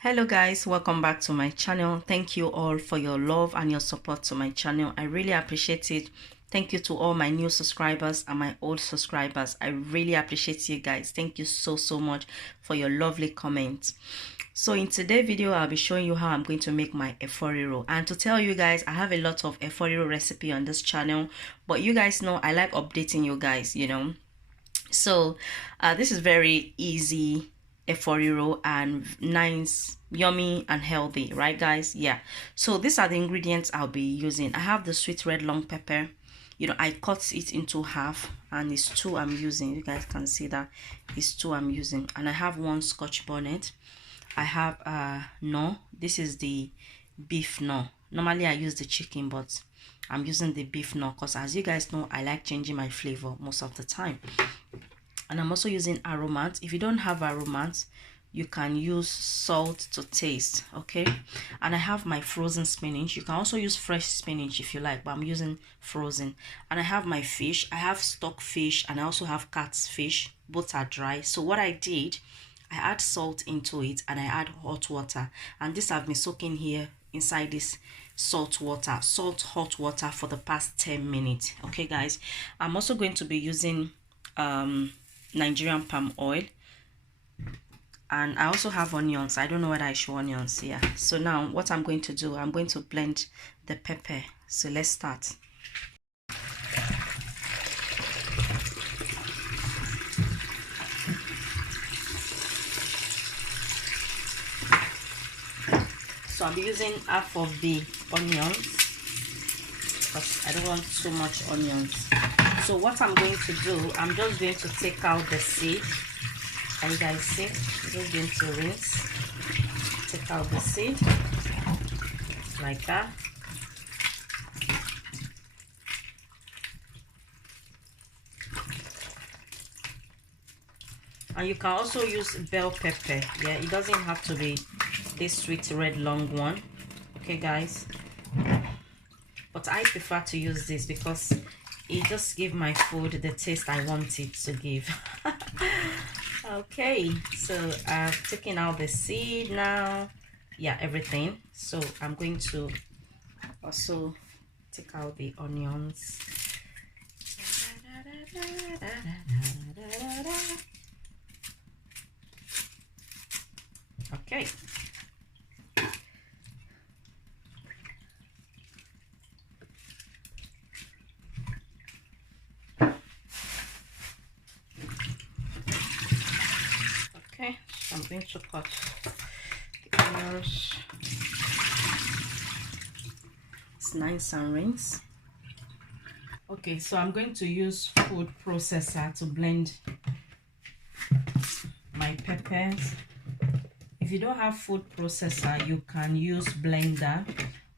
Hello guys, welcome back to my channel. Thank you all for your love and your support to my channel. I really appreciate it. Thank you to all my new subscribers and my old subscribers. I really appreciate you guys. Thank you so much for your lovely comments. So in today's video, I'll be showing you how I'm going to make my Riro. And to tell you guys, I have a lot of Riro recipe on this channel, but you guys know I like updating you guys, So this is very easy Riro and nice, yummy and healthy, right guys? Yeah, so these are the ingredients I'll be using. I have the sweet red long pepper. I cut it into half, and it's two I'm using. You guys can see that it's two I'm using. And I have one scotch bonnet. I have no, this is the beef no. Normally I use the chicken, but I'm using the beef no because, as you guys know, I like changing my flavor most of the time. And I'm also using aromat. If you don't have aromat, you can use salt to taste, okay? And I have my frozen spinach. You can also use fresh spinach if you like, but I'm using frozen. And I have my fish. I have stock fish, and I also have cat's fish. Both are dry. So what I did, I add salt into it, and I add hot water. And this I've been soaking here inside this hot water for the past 10 minutes. Okay guys, I'm also going to be using Nigerian palm oil, and I also have onions. I don't know whether I show onions here. So now what I'm going to do, I'm going to blend the pepper. So let's start. So I'll be using half of the onions because I don't want too much onions. So what I'm going to do, I'm just going to take out the seed. Can you guys see? I'm just going to rinse, take out the seed like that. And you can also use bell pepper. Yeah, it doesn't have to be this sweet red long one. Okay guys, but I prefer to use this because it just gives my food the taste I want it to give. Okay, so I've taken out the seed now. Yeah, everything. So I'm going to also take out the onions. Okay. Okay, so I'm going to cut the onions. It's nice and rinse. Okay, so I'm going to use food processor to blend my peppers. If you don't have food processor, you can use blender,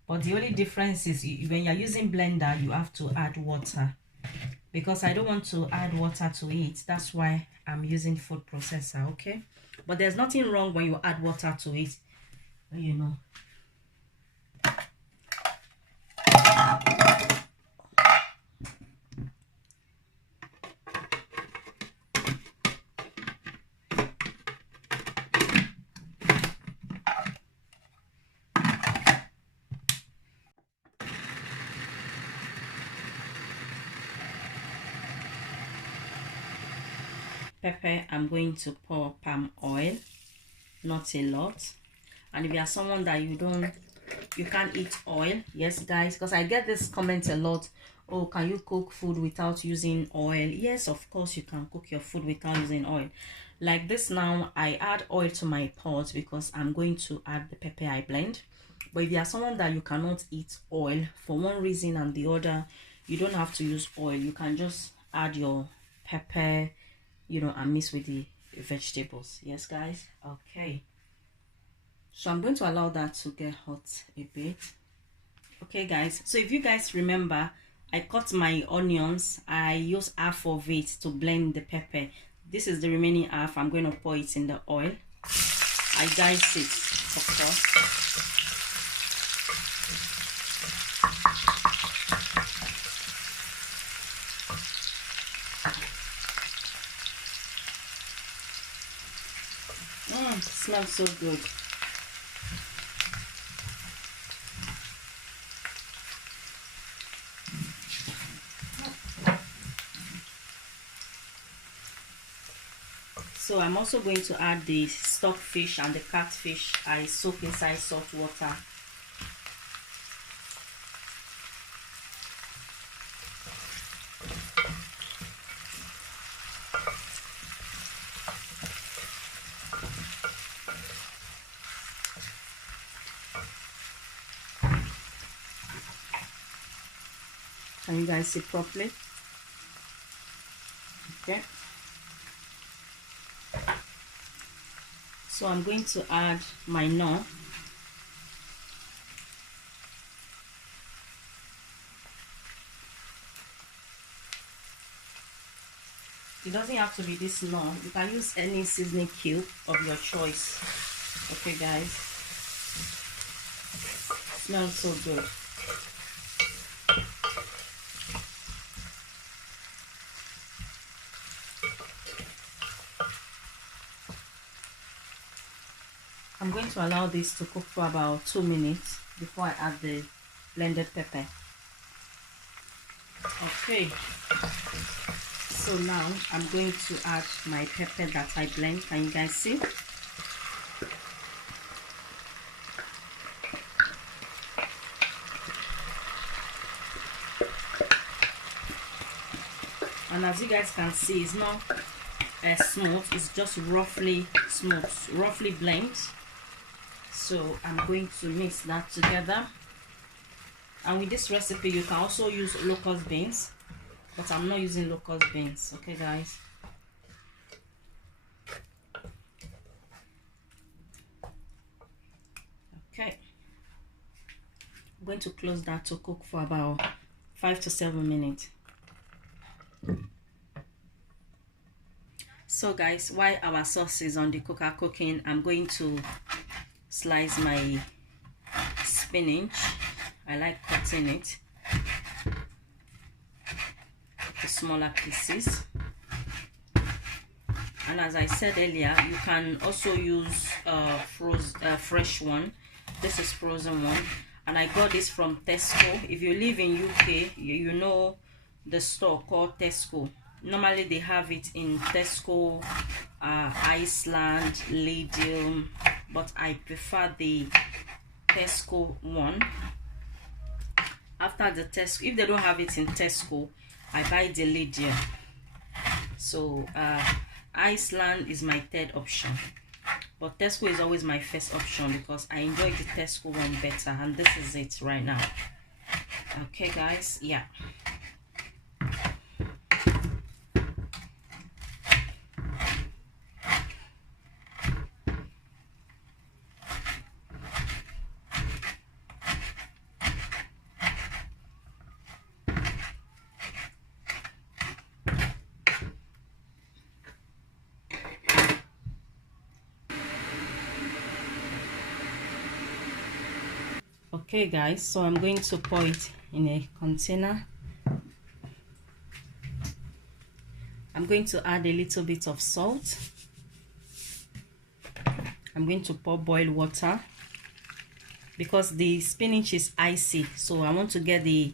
but the only difference is when you're using blender, you have to add water. Because I don't want to add water to it, that's why I'm using food processor. Okay, but there's nothing wrong when you add water to it, you know. Pepper, I'm going to pour palm oil, not a lot. And if you are someone that you can't eat oil, yes guys, because I get this comment a lot. Oh, can you cook food without using oil? Yes, of course you can cook your food without using oil. Like this now, I add oil to my pot because I'm going to add the pepper I blend. But if you are someone that you cannot eat oil for one reason and the other, you don't have to use oil. You can just add your pepper, and mix with the vegetables. Yes guys. Okay, so I'm going to allow that to get hot a bit. Okay guys, so if you guys remember, I cut my onions. I use half of it to blend the pepper. This is the remaining half. I'm going to pour it in the oil. I dice it, of course. Smells so good. So I'm also going to add the stockfish and the catfish I soak inside salt water. Can you guys see properly? Okay. So I'm going to add my nor. It doesn't have to be this nor. You can use any seasoning cube of your choice. Okay, guys. Smells so good. I'm going to allow this to cook for about 2 minutes before I add the blended pepper. Okay, so now I'm going to add my pepper that I blend. Can you guys see? And as you guys can see, it's not smooth, it's just roughly smooth, roughly blend. So I'm going to mix that together. And with this recipe you can also use locust beans, but I'm not using locust beans. Okay, guys. Okay, I'm going to close that to cook for about 5 to 7 minutes. So guys, while our sauce is on the cooker cooking, I'm going to slice my spinach. I like cutting it to smaller pieces. And as I said earlier, you can also use fresh one. This is frozen one, and I got this from Tesco. If you live in UK, you know the store called Tesco. Normally they have it in Tesco, Iceland, Lidl, but I prefer the Tesco one. After the Tesco, if they don't have it in Tesco, I buy the Lidl. So Iceland is my third option, but Tesco is always my first option because I enjoy the Tesco one better, and this is it right now. Okay, guys, yeah. Okay, guys, so I'm going to pour it in a container. I'm going to add a little bit of salt. I'm going to pour boiled water because the spinach is icy, so I want to get the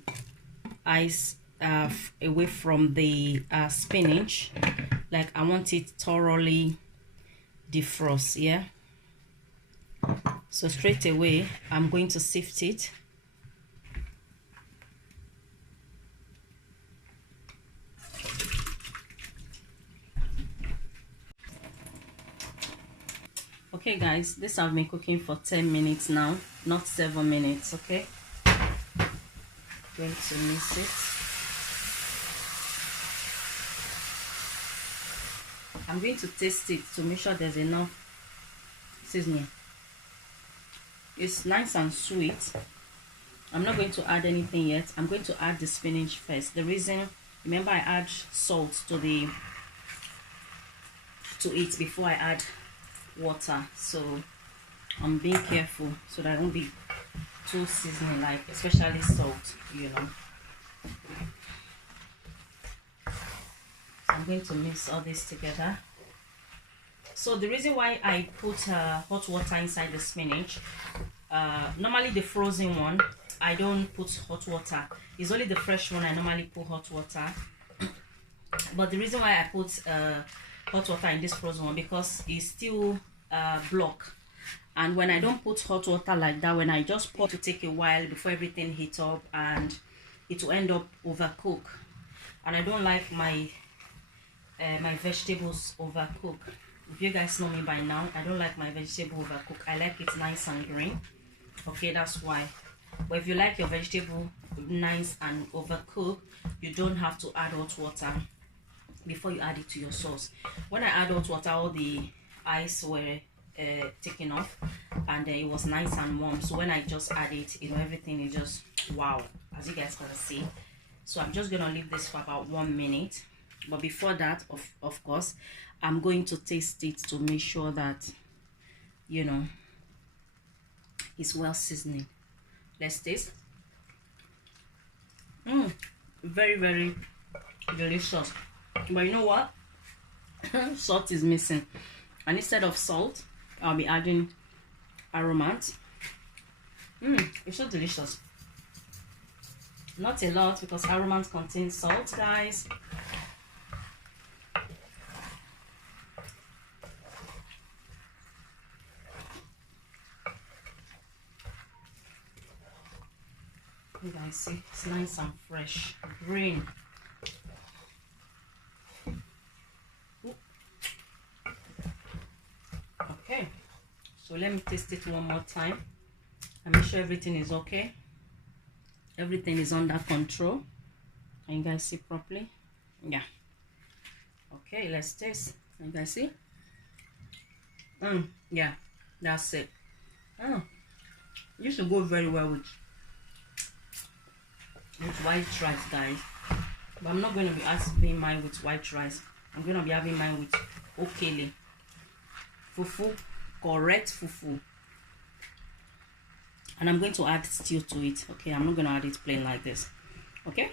ice away from the spinach. Like, I want it thoroughly defrost. Yeah, so straight away I'm going to sift it. Okay, guys, this I've been cooking for 10 minutes now, not 7 minutes. Okay, going to mix it. I'm going to taste it to make sure there's enough seasoning. It's nice and sweet. I'm not going to add anything yet. I'm going to add the spinach first. The reason, remember, I add salt to it before I add water, so I'm being careful so that I won't be too seasoning, like especially salt, you know. So I'm going to mix all this together. So the reason why I put hot water inside the spinach, normally the frozen one I don't put hot water. It's only the fresh one I normally put hot water. But the reason why I put hot water in this frozen one because it's still block. And when I don't put hot water like that, when I just pour, to take a while before everything heats up, and it will end up overcooked. And I don't like my my vegetables overcooked. If you guys know me by now, I don't like my vegetable overcooked. I like it nice and green. Okay, that's why. But if you like your vegetable nice and overcooked, you don't have to add hot water before you add it to your sauce. When I add hot water, all the ice were taken off, and it was nice and warm. So when I just add it, you know, everything is just wow, as you guys can see. So I'm just gonna leave this for about 1 minute. But before that, of course, I'm going to taste it to make sure that, you know, it's well seasoned. Let's taste. Very, very delicious. But you know what? Salt is missing, and instead of salt, I'll be adding aromat. It's so delicious. Not a lot because aromat contains salt, guys. You guys see, it's nice and fresh, green. Okay, so let me taste it one more time and make sure everything is okay. Everything is under control. Can you guys see properly? Yeah. Okay, let's taste. Can you guys see? Yeah, that's it. This should go very well with white rice, guys. But I'm not going to be having mine with white rice. I'm going to be having mine with okele, fufu, correct fufu. And I'm going to add stew to it. Okay, I'm not going to add it plain like this. Okay,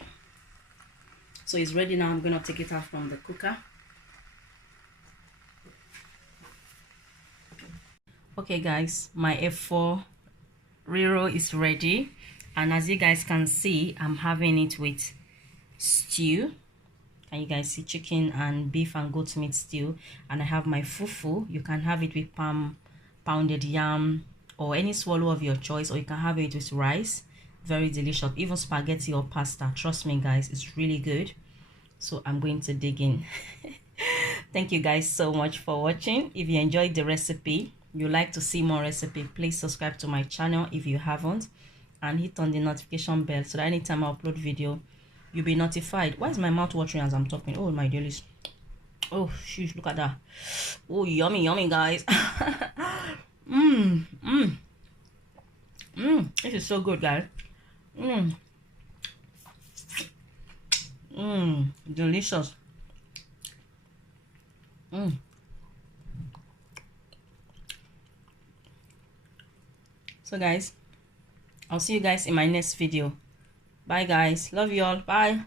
so it's ready now. I'm going to take it out from the cooker. Okay guys, my F4 Riro is ready, and as you guys can see, I'm having it with stew. Can you guys see? Chicken and beef and goat meat stew. And I have my fufu. You can have it with pounded yam or any swallow of your choice, or you can have it with rice. Very delicious. Even spaghetti or pasta. Trust me guys, it's really good. So I'm going to dig in. Thank you guys so much for watching. If you enjoyed the recipe, you like to see more recipe, please subscribe to my channel if you haven't, and hit on the notification bell so that anytime I upload video, you'll be notified. Why is my mouth watering as I'm talking? Oh my dearest. Oh sheesh, look at that. Oh, yummy, yummy guys. This is so good, guys. Delicious. So guys, I'll see you guys in my next video. Bye guys, love you all. Bye.